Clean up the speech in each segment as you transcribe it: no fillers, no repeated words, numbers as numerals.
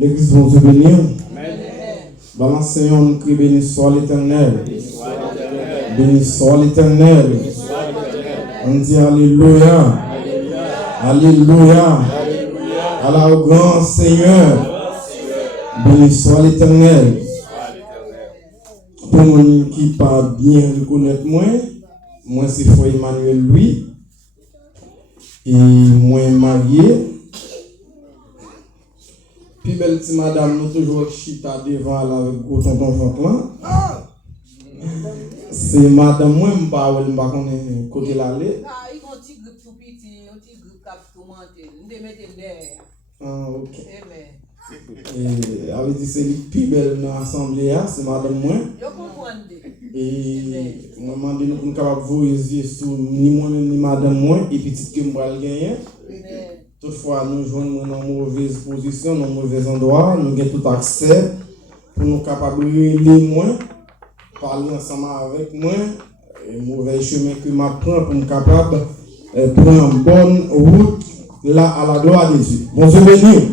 L'église vont se bénir. Balancez un cri, béni soit l'Éternel. Béni soit l'Éternel. On dit Alléluia. Alléluia. Allah au grand Seigneur. Béni soit l'Éternel. Pour moi qui pas bien reconnaître moi c'est Frère Emmanuel Louis. Et moi marié. Puis belle petite madame, nous toujours chita devant là avec gros tonton Franklin. C'est madame, moi, je ne sais pas côté l'aller. Ah, il y a un petit groupe tout petit, un petit groupe qui a tout monté. Nous devons mettre derrière. Ah, ok. Et avait dit c'est le plus belle dans l'assemblée, c'est madame moi. Je comprends. Et moi, je demande nous capable vous yeux sur ni moi-même ni madame moi, et petite que moi gagner. Toutefois, nous jouons dans une mauvaise position, dans un mauvais endroit, nous avons tout accès pour nous capables de aider moi, parler ensemble avec moi, et mauvais chemin que m'apprend pour me capable de prendre une bonne route là à la gloire de Dieu. Bonjour, béni.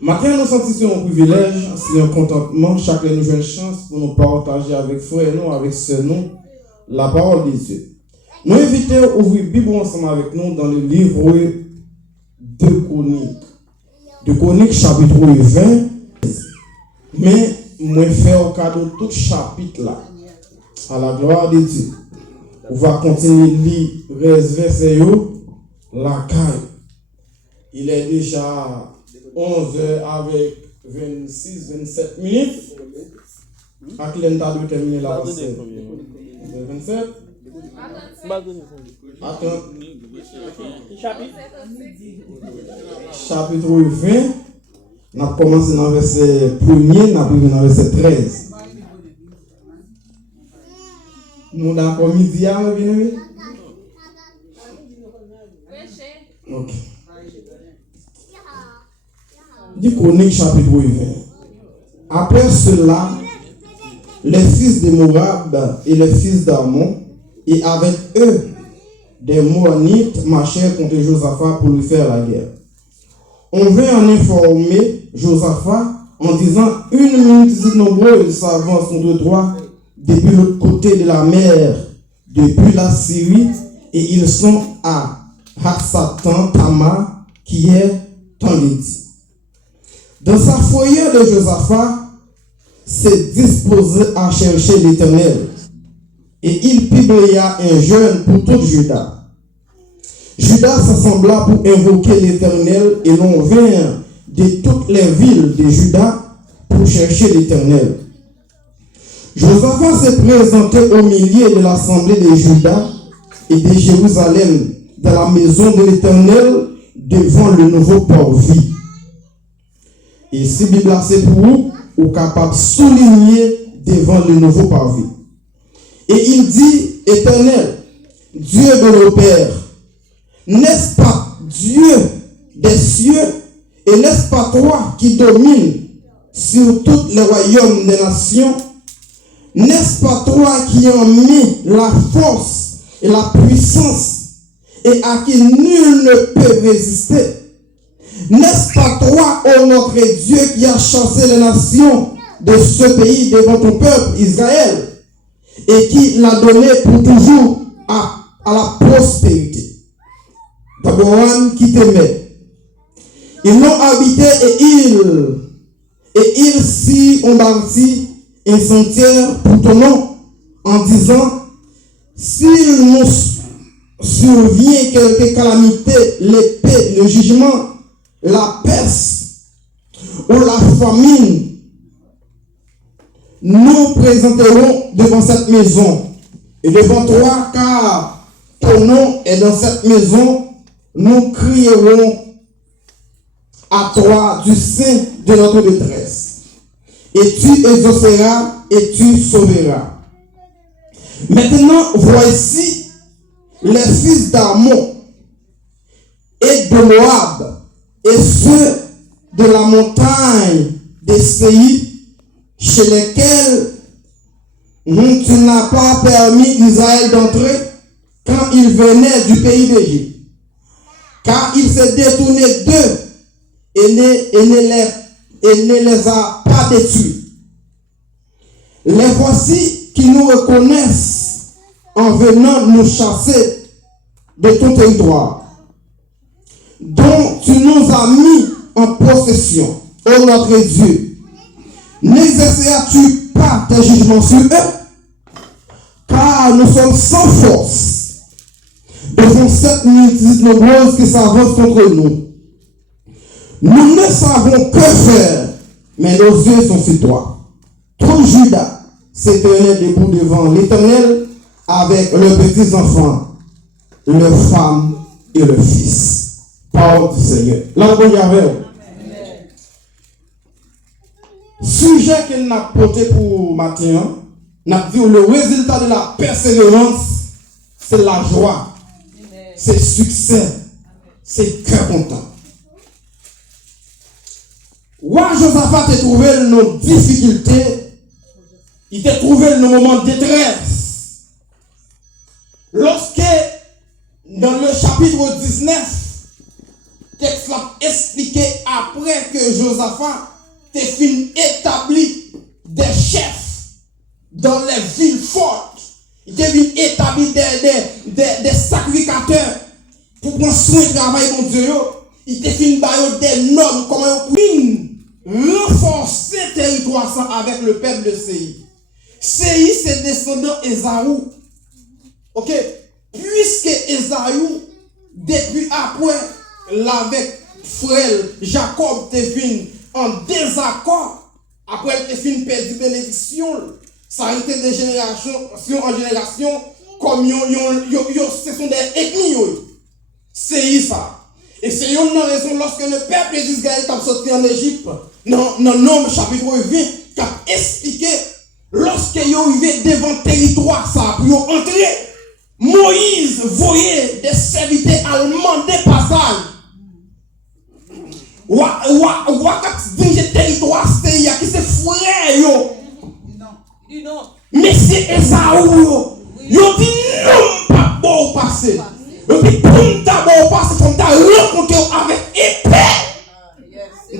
Maintenant, nous sentons un privilège, c'est un contentement, chacun nous a une chance pour nous partager avec frère et nous, avec sœur nous, la parole de Dieu. Nous invitons à ouvrir la Bible ensemble avec nous dans le livre de Chroniques. De Chroniques, chapitre 20. Mais, moi, faire au cadeau tout chapitre là. À la gloire de Dieu. On va continuer de lire verset la caille. Il est déjà 11h avec 26-27 minutes. À qui l'on de terminer la pensée? 27? Attends. Chapitre 20. On a commencé dans le verset 1er, on a pris dans le verset 13. Nous avons midi, bien aimé? Ok. Du Chronique chapitre 20. Après cela, les fils de Moab et les fils d'Ammon, et avec eux, des Moabites marchèrent contre Josaphat pour lui faire la guerre. On vint en informer Josaphat en disant: une multitude nombreuse s'avance contre toi depuis l'autre côté de la mer, depuis la Syrie, et ils sont à Hatsatan Tamar, qui est Tanguidi. Dans sa foyer de Josaphat, s'est disposé à chercher l'Éternel, et il publia un jeûne pour tout Juda. Juda s'assembla pour invoquer l'Éternel, et l'on vint de toutes les villes de Juda pour chercher l'Éternel. Josaphat s'est présenté au milieu de l'assemblée de Juda et de Jérusalem dans la maison de l'Éternel devant le nouveau port-vie. Et si Bible c'est pour vous, ou capable de souligner devant le nouveau port-vie. Et il dit: Éternel, Dieu de nos pères, n'est-ce pas Dieu des cieux, et n'est-ce pas toi qui domines sur tous les royaumes des nations? N'est-ce pas toi qui as mis la force et la puissance, et à qui nul ne peut résister? N'est-ce pas toi, ô notre Dieu, qui a chassé les nations de ce pays devant ton peuple Israël, et qui l'a donné pour toujours à la prospérité? D'abord, qui t'aimait. Ils l'ont habité et ils s'y ont bâti un sanctuaire pour ton nom, en disant: s'il nous survient quelque calamité, l'épée, le jugement, la peste ou la famine, nous présenterons devant cette maison et devant toi, car ton nom est dans cette maison. Nous crierons à toi du sein de notre détresse, et tu exauceras et tu sauveras. Maintenant, voici les fils d'Ammon et de Moab, et ceux de la montagne des Séir, chez lesquels tu n'as pas permis d'Israël d'entrer quand il venait du pays d'Égypte. Car il s'est détourné d'eux, et ne les a pas détruits. Les voici qui nous reconnaissent en venant nous chasser de ton territoire, dont tu nous as mis en possession, ô notre Dieu. N'exerceras-tu pas tes jugements sur eux? Car nous sommes sans force devant cette multitude nombreuse qui s'avance contre nous. Nous ne savons que faire, mais nos yeux sont sur toi. Tout Judas s'éternel debout devant l'Éternel avec leurs petits enfants, leurs femmes et leurs fils. Parole du Seigneur. Là, vous y avez. Sujet qu'il n'a porté pour matin, n'a dit le résultat de la persévérance, c'est la joie, c'est le succès, c'est le cœur content. Roi Josaphat a trouvé nos difficultés, il a trouvé nos moments de détresse. Lorsque, dans le chapitre 19, le texte l'a expliqué après que Josaphat ait fini établi des chefs dans les villes fortes. Il a fini établi des sacrificateurs pour prendre soin du travail de Dieu. Il a fini des normes, comment on renforcer le territoire avec le peuple de Séir. Séir, c'est descendant Ésaü. Ok? Puisque Ésaü, depuis après, avec frère Jacob te fin en désaccord, après te fin perdu bénédiction, ça a été de génération en génération, comme ce sont des ethnies. C'est ça. Et c'est une raison lorsque le peuple d'Israël a sorti en Égypte, dans Nombre chapitre 20, qui a expliqué, lorsque ils arrivaient devant le territoire, ça pour entrer, Moïse voyait des serviteurs allemands des passages. Wakati dirige territoire c'est ya qui c'est frère yo. Non. Mais c'est Esaü yo. Yo dit non pas bon passer. Et puis pour ta bon passer comme ta rencontré avec épée.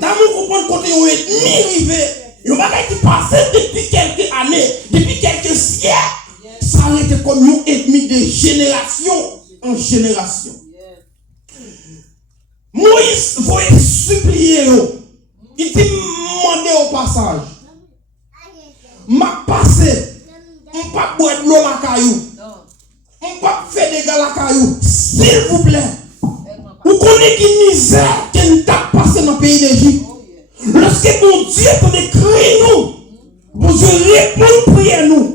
T'as mon comprendre côté yo ennemi rivé. Yo bagay qui passé depuis quelques années, depuis quelques siècles. Ça a été comme un ennemi de génération en génération. Moïse voulait supplier. Il dit demandez au passage. M'a passé. On pas boire de l'eau la caillou. On pas faire des gars la caillou. S'il vous plaît. Vous connaissez qui misère qui t'a passé dans le pays d'Égypte. Lorsque mon Dieu peut écrire nous. Bon Dieu répond prier nous.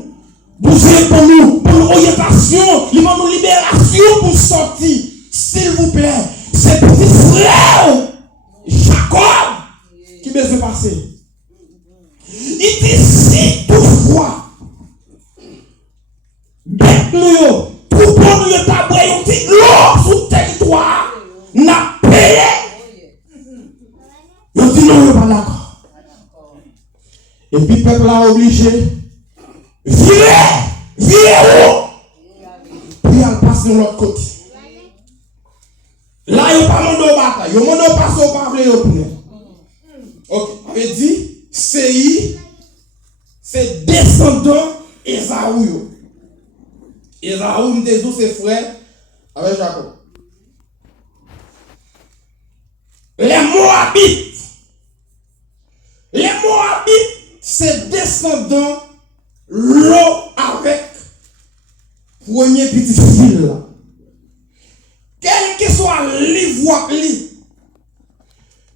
Bon Dieu répond nous pour l'orientation. Il va nous libération pour sortir. S'il vous plaît. C'est petit frère Jacob qui me fait passer. Il dit si toutefois bête nous pour prendre le tabouet on dit l'eau sur le territoire n'a payé. Il dit non, il n'est pas d'accord. Et puis le peuple a obligé virer où puis elle passe de l'autre côté. Là, il n'y a pas de bataille. Il y a pas de passe au pavillon. Ok. Il dit, c'est descendant Ésaü. Ésaü, nous disons ses frères avec Jacob. Les Moabites, c'est descendant l'eau avec premier petit fil là. Quel que soit l'ivoire, depuis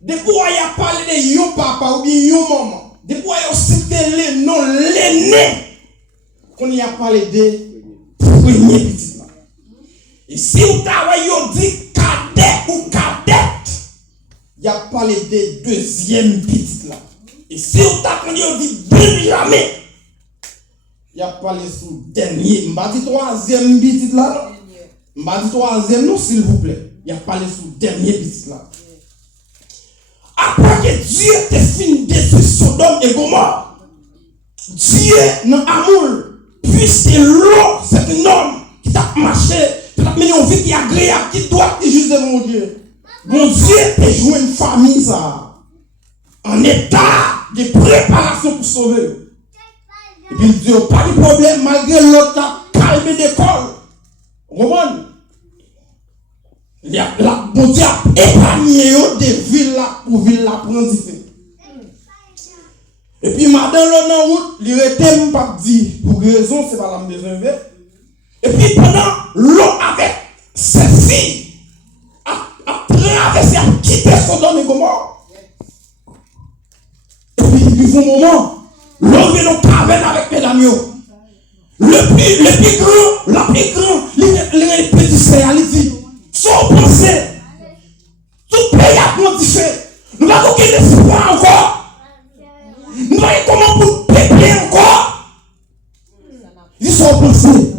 qu'il y a parlé de yon papa ou bien yon maman, depuis qu'il y a cité le nom l'aîné, qu'on y a parlé de premier petit là. Et si vous avez dit cadet ou cadette, il y a parlé de deuxième petit là. Et si vous avez dit Benjamin, il y a parlé sous dernier, m'a dit troisième petit là. M'a dit troisième non s'il vous plaît. Il a parlé sous le dernier petit là. Après que Dieu te fini de détruire Sodome et Gomorrhe, Dieu dans l'amour, puisque l'eau c'est un homme qui t'a marché, qui t'a mené en vie qui est agréable, qui doit être juste devant Dieu. Mon Dieu te joué une famille ça en état de préparation pour sauver. Et puis il dit, pas de problème, malgré l'autre a calmé d'école. Roman, bon Dieu a épargné des villes là pour ville là prendre du feu. Et puis madame l'on en route, il était pas dit pour raison, c'est pas la besoin de. Et puis pendant l'eau avec ses filles a traversé, a quitté Sodome et Gomorrhe. Et puis il y a un moment, l'eau vient dans caverne avec mesdames. Le plus grand, les petits frères, il dit, sans penser, tout pays a modifié. Nous n'avons aucun espoir encore. Nous voyons comment pour peupler encore. Ils sont pensés.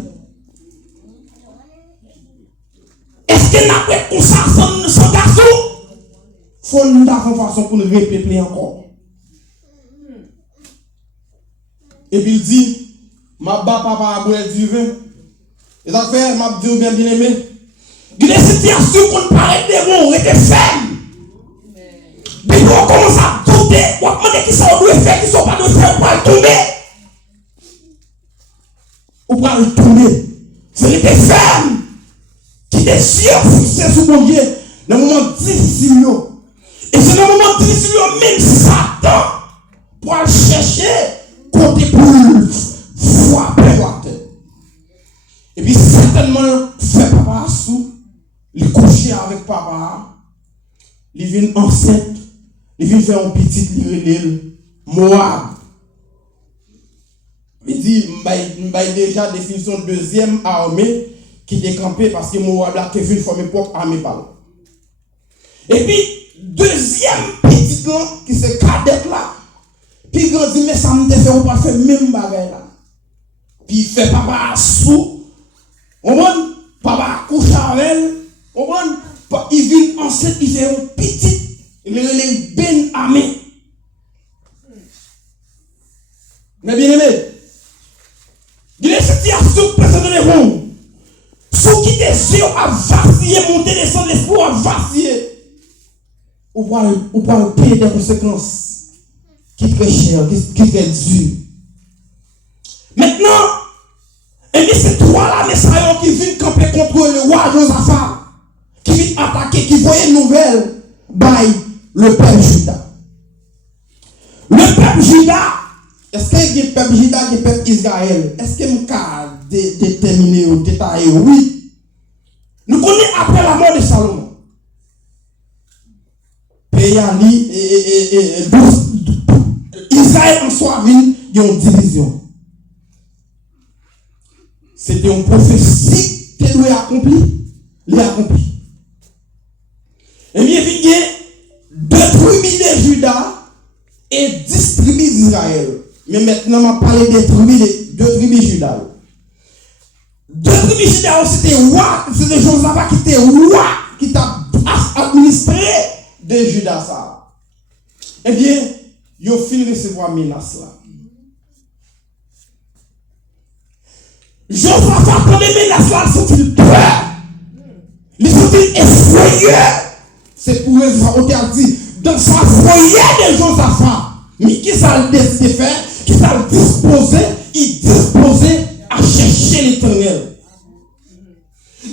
Est-ce que nous avons comme ça sans garçon? Il faut nous avoir façon pour nous repeupler encore. Et puis il dit, ma papa a boire du vin. Et ça fait, m'a dit bien aimé. Il y a des situations qu'on paraît de bon, on était ferme. Puis on commence à douter, on va demander qui ça on doit faire, qui sont pas de faire, on va tomber. On va le tomber. C'est des fermes qui désirent fixer sur mon Dieu dans le moment difficile. Et c'est dans le moment difficile, même Satan pour aller chercher côté pour frapper la tête. Et puis certainement, fait papa sous, il coucher avec papa, il vient enceinte, il vient faire un petit livre Moab. Il dit, il déjà définition de deuxième armée qui décampait parce que Moab a fait une forme propre armée par. Et puis, deuxième petit là, qui se cadette là, puis il dit, mais ça me fait, on va faire même bagaille là. Puis il fait papa sous, papa couche avec elle, il vit enceinte, il fait un petit, il est bien armé. Mais bien aimé, il est sorti à sous personne de l'époux. Sous qui désire à vaciller, monter, descendre, l'espoir à vaciller. Ou pas payer des conséquences qui très cher, qui très dur. Maintenant, et c'est toi là, Messaillon, qui vient camper contre le roi Josaphat, qui vient attaquer, qui voyait une nouvelle, by le peuple Juda. Le peuple Juda, est-ce qu'il y a le peuple Juda et le peuple Israël? Est-ce qu'il y a déterminé ou détaillé? Oui. Nous connaissons après la mort de Salomon. Pays et Israël en soi il y a une division. C'était une prophétie qui doit accomplir. Il a accompli. Et bien, il y a 2 tribus de Juda et 10 tribus d'Israël. Mais maintenant, on va parler des tribus de 2 tribus de Juda. 2 tribus de Juda, c'était roi, c'était Josaphat qui était roi, qui t'a administré de Juda ça. Eh bien, il a fini de recevoir menace là. Josaphat, quand les menaces là, sont-ils peur? Ils sont-ils effrayés? C'est pour eux, on a dit, dans sa foyer de Josaphat, mais qui ça le décidé de faire? Qui ça le disposé? Il disposait à chercher l'éternel.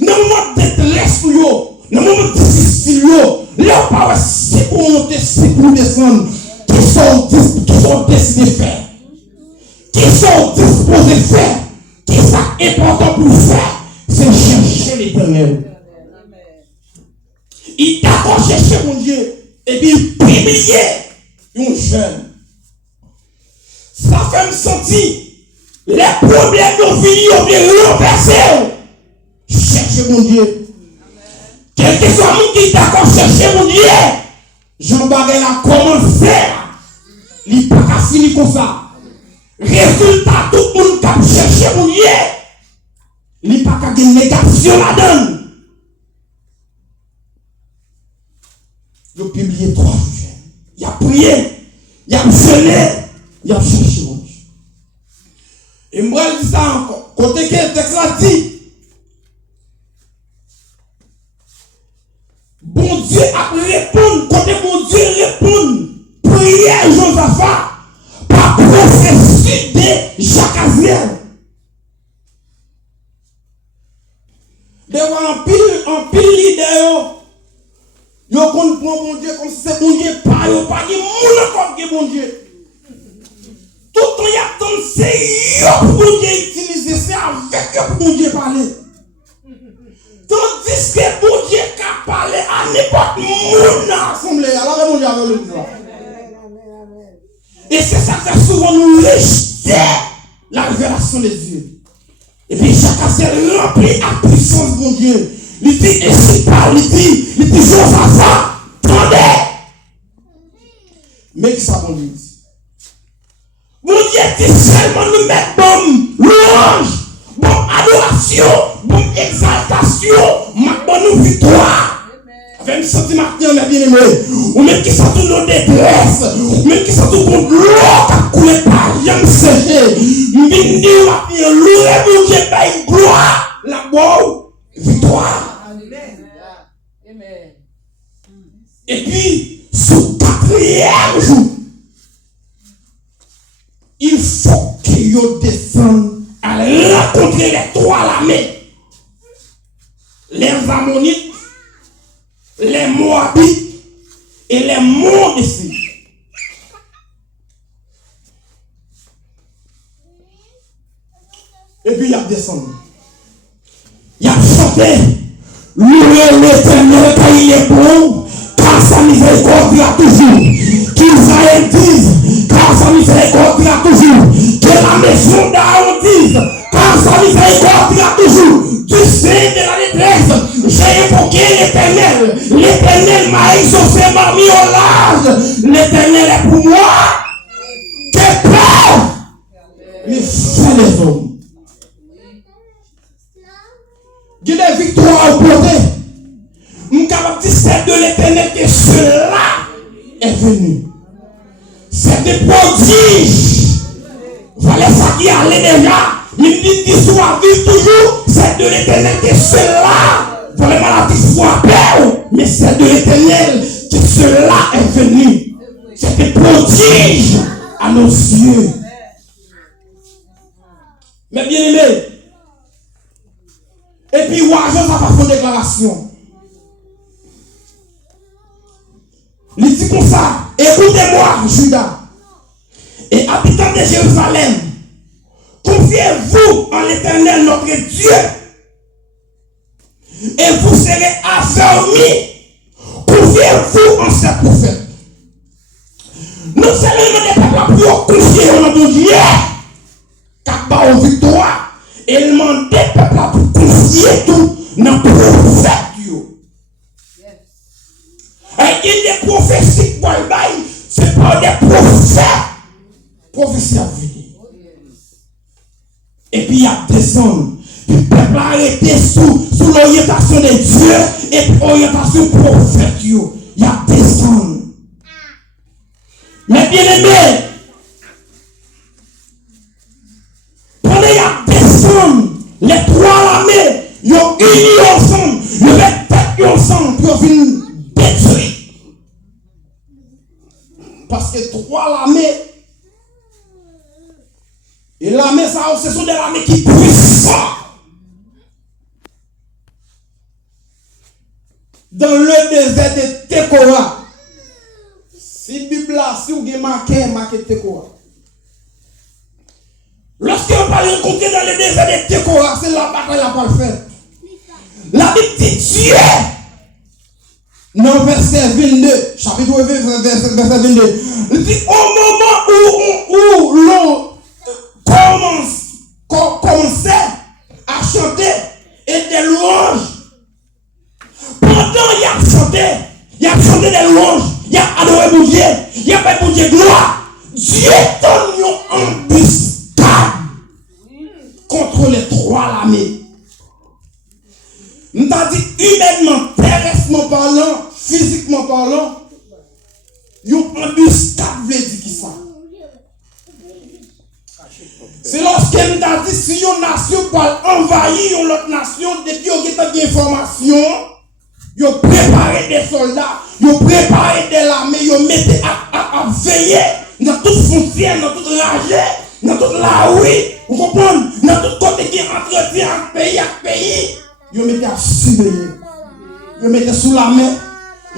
Dans le moment de détresse, dans le moment difficile, là, pas c'est pour monter, c'est pour descendre. Qui sont décidés de faire? Qui sont disposés de faire? Qui est important pour faire? C'est chercher l'éternel. Il t'a cherché mon Dieu. Et puis il publiait un jeune. Ça fait me sentir les problèmes de vie ont bien renversés. Cherchez mon Dieu. Quel que soit mon qui t'a cherché mon Dieu, Jean-Barret a commencé. Il n'est pas fini comme ça. Résultat, tout le monde qui a cherché mon Dieu, il n'est pas qu'à une négation là-dedans. Il a publié 3 jours. Il a prié, il a jeûné, il a cherché mon Dieu. Et moi, je dis ça encore. Côté que le texte l'a dit, bon Dieu a répondu, côté bon Dieu prend bon Dieu comme si c'est bon Dieu, pas de monde encore qui est bon Dieu. Tout le temps, il y a tant de c'est pour bon Dieu utiliser, c'est avec eux pour bon Dieu parler. Tandis que bon Dieu qui parler à n'importe monde dans l'assemblée. Alors, mon Dieu avec le droit. Et c'est ça que souvent nous rejeter la révélation de Dieu. Et puis chacun s'est rempli à puissance de mon Dieu. Il dit, et si parle, il dit, ça, attendez. Mais qui ça, mon Dieu dit? Mon Dieu dit seulement nous mettre bon louange, bon adoration, bon exaltation, bon nous victoire. Avec un sentiment maintenant, mes bien-aimés, ou même qui sont tous nos détresses, ou même qui sont tous contre l'eau qui a coulé par jamais séché. Mini ou à bien louer mon Dieu par une gloire, la bonne victoire. Amen. Et puis, sous 4e jour, il faut qu'ils descendent à rencontrer les 3 l'armée. Les Ammonites, les Moabites et les monts ici. Et puis il a descendu. Il a chanté. Louez l'Éternel car il est bon, car sa miséricorde dura toujours. Qu'Israël dise, car sa miséricorde dura toujours. Que la maison d'Aaron dise, car sa miséricorde dura toujours. Du sein de la détresse, j'ai évoqué l'Éternel. L'Éternel m'a exaucé, m'a mis au large. L'Éternel est pour moi. Que peur! Mais frères les hommes. Dieu des victoires au côté. Je suis capable de dire c'est de l'Éternel que cela est venu. C'est des prodiges. Voilà ça qui allait déjà. Il dit qu'il soit vivre toujours. C'est de l'Éternel que cela. Voilà maladie frappée. Mais c'est de l'Éternel que cela est venu. C'est des prodiges à nos yeux. Mais bien aimé. Et puis, Ouajon n'a pas fait une déclaration. Il dit comme ça, écoutez-moi, Judas, et habitants de Jérusalem, confiez-vous en l'Éternel, notre Dieu, et vous serez affermis. Confiez-vous en ses prophètes. Non seulement les peuples pour confier en notre Dieu, car pas aux victoires, et il demande des peuples pour confier tout dans le prophète. Et il des prophéties pour le bail, c'est pas des prophètes. Prophétie à venir. Et puis il y a descendu. Le peuple a arrêté sous l'orientation de Dieu et l'orientation prophète. Il y a descendu. Mais bien aimé, pendant qu'il y a descendu, les 3 armées, ils ont unis ensemble, ils ont tête ensemble pour venir détruire. Parce que 3 l'armée, et l'armée, ça, ce sont des armées qui puissent. Dans le désert de Tekoa, si Bible là, si vous avez marqué Tekoa. Lorsqu'on va rencontrer dans le désert de Tekoa, c'est la bataille à pas le faire. La Bible dit Dieu. Dans verset 22, chapitre 20, verset 22, il dit au moment où l'on commençait à chanter et des louanges, pendant il a chanté des louanges, il a adoré mon Dieu, il a fait mon Dieu gloire, Dieu donne une embuscade contre les 3 l'armée. Nous avons dit humainement, terrestrement parlant, physiquement parlant, une embuscade veut dire qui ça. C'est lorsque nous avons dit si une nation peut envahir une autre nation, depuis qu'on a des informations, ils ont préparé des soldats, ils ont préparé de l'armée, ils ont mis à veiller dans toute frontière, dans toute rangée, dans toute la rue, vous comprenez, dans tout côté qui entretient un pays à pays. Ils mettent à surveiller. Ils mettent sous la main.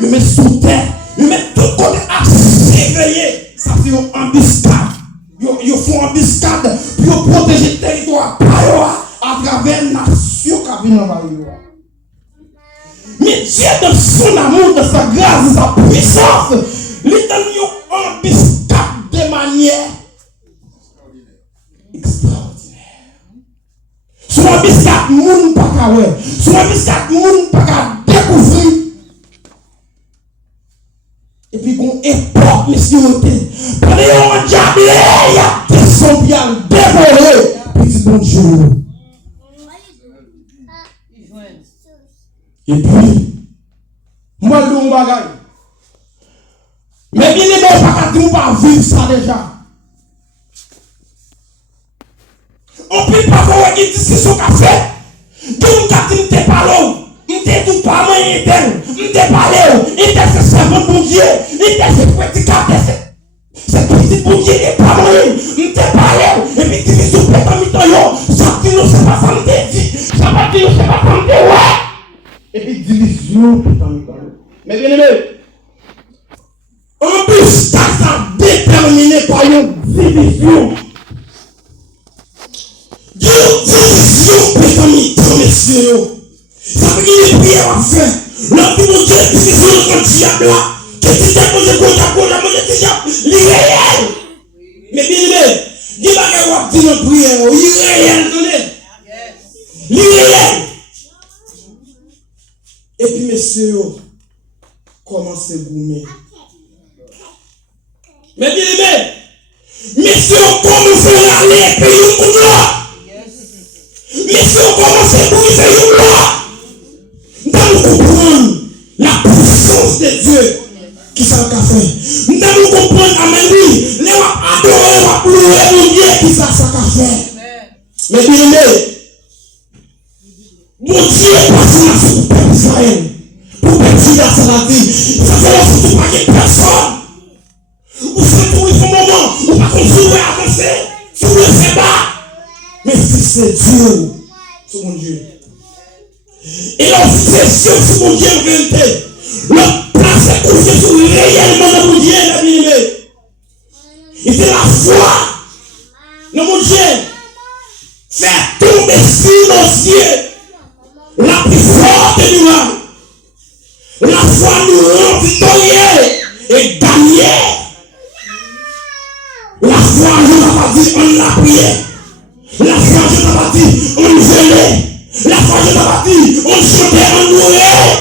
Ils mettent sous terre. Ils mettent tout côté à surveiller. Ça c'est une embuscade. Ils font embuscade pour protéger le territoire à travers la nation qui vient dans le. Mais Dieu, dans son amour, dans sa grâce, dans sa puissance, il donne une embuscade de manière extraordinaire. Son embuscade, moun pas qu'à ouais. Son embuscade, moun pas qu'à découvrir. Et puis, qu'on époque, monsieur, pendant qu'on diable, il y a des sons bien dévorés. Petit bon Dieu. Et puis, moi, je dis un bagage. Mais bien, les gens ne pas vivre ça déjà. On ne peut pas faire une discussion qu'a fait. Donc, quand tu ne pas là, il ne tout pas moyen d'elle. Il ne pas là. Il ne fait servant bon Dieu. Il ne fait petit café. C'est petit bon Dieu n'est pas moyen. Il ne pas là. Et puis, tu dis, tu peux pas m'y ça qui ne sait pas ça me dit. Ça va dire, je ne sais pas ça me dit, ouais. Et puis division, mais bien aimé, en plus, ça déterminé par une division. Division, messieurs. Ça veut dire que les prières à faire. L'homme qui nous dit division comme diable là, que tu t'es posé pour la diable, l'irréel. Mais bien aimé, dis pas que vous avez dit nos prières, l'irréel, l'irréel. Et puis, messieurs, commencez à goumer. Mais bien aimé, messieurs, commencez à aller et puis vous pour là. Messieurs, commencez à briser vous là. Nous comprendre la puissance de Dieu qui ça a fait. Nous comprendre, amen, oui, les adorer, louer mon Dieu qui ça a fait. Mais bien aimé, mon Dieu est passé dans ce peuple Israël pour bâtir la saladie. Ça fait surtout pas qu'il personne. Vous faites tout il faut un moment, vous pas continuer à avancer. Sur le sébat. Mais si c'est Dieu, c'est mon Dieu. Et lorsque c'est Dieu, c'est mon Dieu en vérité. Le plan c'est couché sur réellement dans mon Dieu, la bien-aimée. Et c'est la foi dans mon Dieu. Faire tomber sur nos cieux. La plus forte du monde. La foi nous rend victorieux et gagné. La foi, je n'ai pas dit, on l'a prié. La foi, je n'ai pas dit, on gelait. La foi, je n'ai pas dit, on chantait, on louait.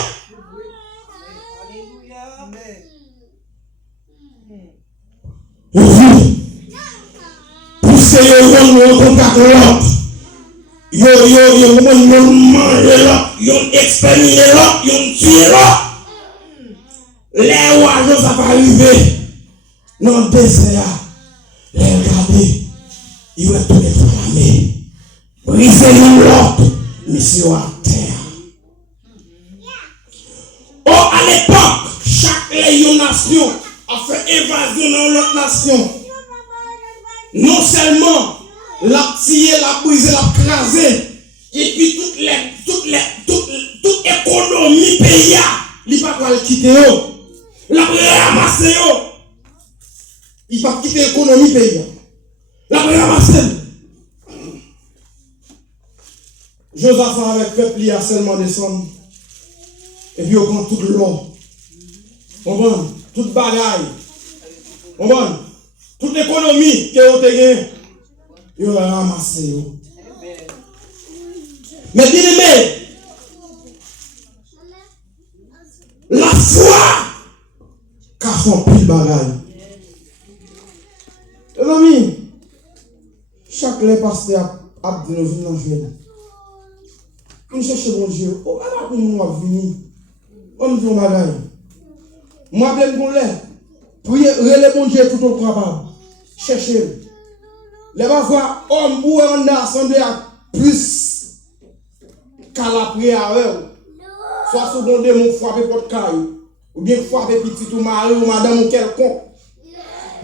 Oui. Poussez le rond contre l'autre. Yo mange l'autre, yo extermine l'autre, yo tue l'autre. Les oiseaux, ça va arriver. Dans le désert, les regarder, ils vont tout déflammer. Briser l'autre, mission à terre. Oh, à l'époque, chaque nation a fait invasion dans l'autre nation. Non seulement la tirer, la briser, la craser, et puis toute économie pays, il ne va pas le quitter. La ramasser. Il ne va pas quitter l'économie pays. La ramasser. Josaphat avec le peuple, il a seulement descendu. Et puis on prend toute l'eau. On prend toute bagaille. On prend toute l'économie que vous avez gagnée. Il va ramasser. Mais bien aimé, la foi qu'a fait pile bagaille. Les amis, chaque les pasteurs a dit nous venir dans le nous cherchons mon Dieu. Oh, mais nous va venir. On me dit un bagaille. Moi, je vais l'air. Priez, relève mon Dieu tout au capable. Cherchez. Les va voir homme ou on a assemblé à plus qu'à la prière. Soit sous bon démon frapper votre caillou. Ou bien frapper petit ou mari ou madame ou quelconque.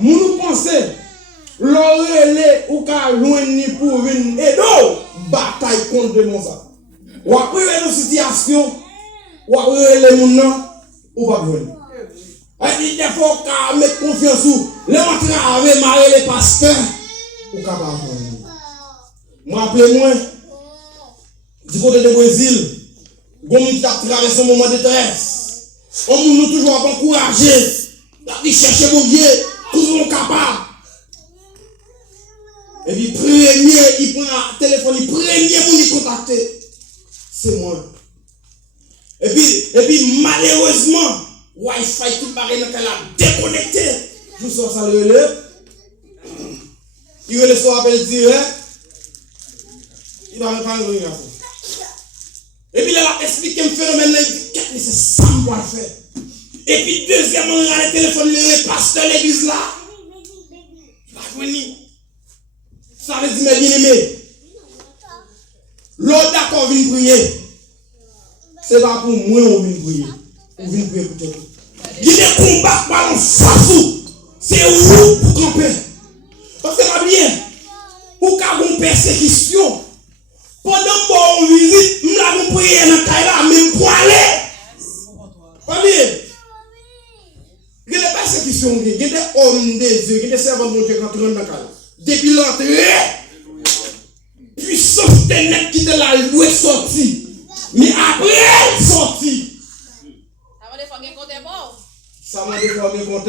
Nous pensons, l'oreille ou qu'à loin ni pour venir et donc, bataille contre démon ça. Ou après une situation, ou après les gens, ou pas besoin. Il faut qu'on mette confiance ou les entrer avec marier les pasteurs ou capable. Moi appelez-moi du côté du Brésil, bon qui a traversé un moment de détresse. On nous toujours encourager, d'aller chercher mon Dieu, toujours capable. Et puis premier, il prend un téléphone, il premier pour lui contacter, c'est moi. Et puis malheureusement, Wi-Fi tout barré dans qu'elle a déconnecté. Je sors ça le relève. Il relève son appel direct. Il va me faire une garçon. Et puis il a expliqué un phénomène, il dit qu'est-ce que c'est ça qu'on va faire. Et puis deuxièmement, il a le téléphone, le pasteur de l'église là. Il va venir. Ça veut dire, mes bien-aimés, l'autre d'accord vient prier. C'est pas pour moi qu'on vient prier. On vient prier pour tout. Il y a des combats par en face. C'est où pour camper. Parce que c'est pas bien. Pour qu'il y ait une persécution. Pendant que on visite, nous avons prié dans le cas même pour aller. Pas bien. Il y a des persécutions, il y a des hommes des dieux, il y a des servants de Dieu qui rentrent dans le cas. Depuis l'entrée, puissance ténèbres qui te la loué sorti. Mais après elle sorti. Ça va défendre compte bon. Ça m'a défendu compte.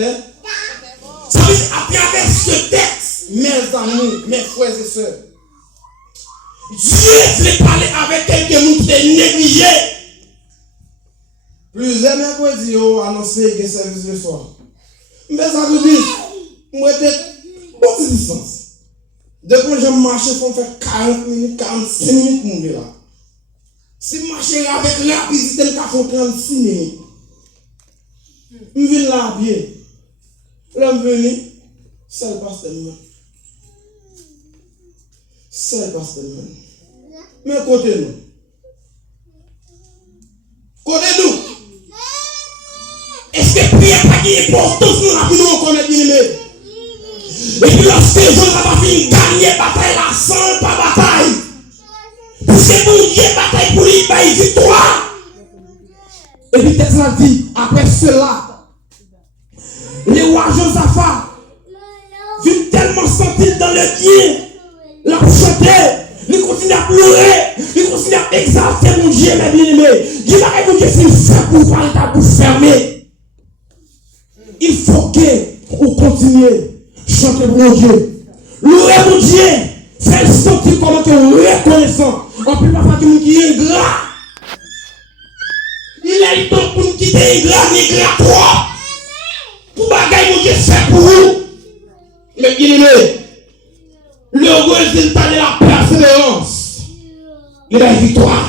Ça veut dire après avec ce texte, mes amours, mes frères et sœurs. Dieu voulait parler avec quelqu'un qui est négligé. Plusieurs mercredis ont annoncé que service le soir. Mais ça veut dire, moi j'étais bonne distance. Depuis que je marche, il faut faire 40 minutes, 45 minutes pour me là. Si je marche avec rapidité, il faut 36 minutes. Je viens là à pied. Là, je viens, seul pasteur. Seul pasteur. Mais côté nous. Côté nous. Est-ce que prière pas qui est importance nous la vie nous connaît bien aimé? Et puis lorsque je n'ai pas fini de gagner bataille là sans pas bataille. C'est mon Dieu bataille pour lui, il victoire. Et puis texte là dit, après cela, les rois Josaphat viennent tellement sentir dans le bien, la chanter, ils continuent à pleurer, ils continuent à exalter mon Dieu, mes bien-aimés. Dis moi mon Dieu, c'est fait pour parler ta bouche fermée. Il faut que vous continuez. Chantez pour mon Dieu. Louez mon Dieu. Faites sentir comment que reconnaissant. En plus, parfois, qui est ingrat. Il est temps pour nous quitter ingrat toi. Pour bagaille, mon Dieu, c'est pour vous. Mais bien aimé, le résultat de la persévérance, il y a la victoire.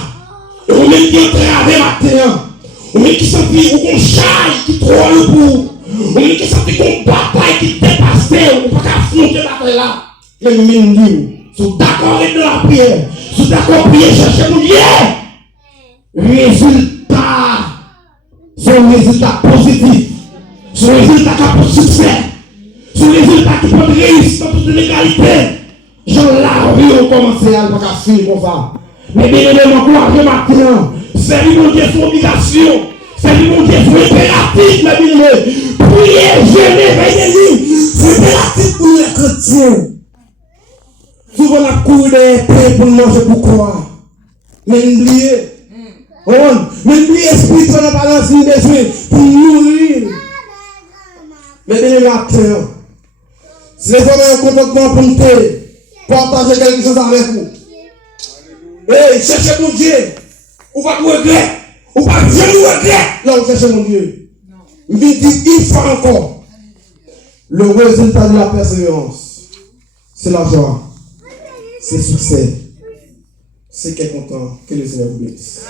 Et vous même qui entrez avec matin, vous même qui sentez ou qu'on chaille, qui troll pour. Ou même qui sentez qu'on bataille, qui dépasse, ou pas qu'à affronter la bataille là. Mais nous même nous, sont d'accord avec la prière, sont d'accord pour prier, chercher mon Dieu. Résultat, son résultat positif, son résultat qui a pour succès, son résultat qui peut réussir dans toute l'égalité. Jean Larry ont commencé à pas finir comme ça. Mais bien évidemment, courage matin, servir mon Dieu son obligation. C'est mon Dieu, c'est impératif, mes bien-aimés. Priez, jeûnez, veillez, c'est impératif pour les chrétiens. Souvent, on a couru des paix pour manger pour croire. Mais n'oubliez, mais n'oubliez, spirituel en balance, nous besoin pour nourrir. Mais bien-aimés, acteurs, si les hommes ont un comportement pour nous partager quelque chose avec vous. Et cherchez mon Dieu, ou pas de regret. Ou pas jamais regret là où cherchez mon Dieu. Mais il faut encore. Le résultat de la persévérance, c'est la joie, c'est le succès, c'est qu'elle est content que le Seigneur vous bénisse.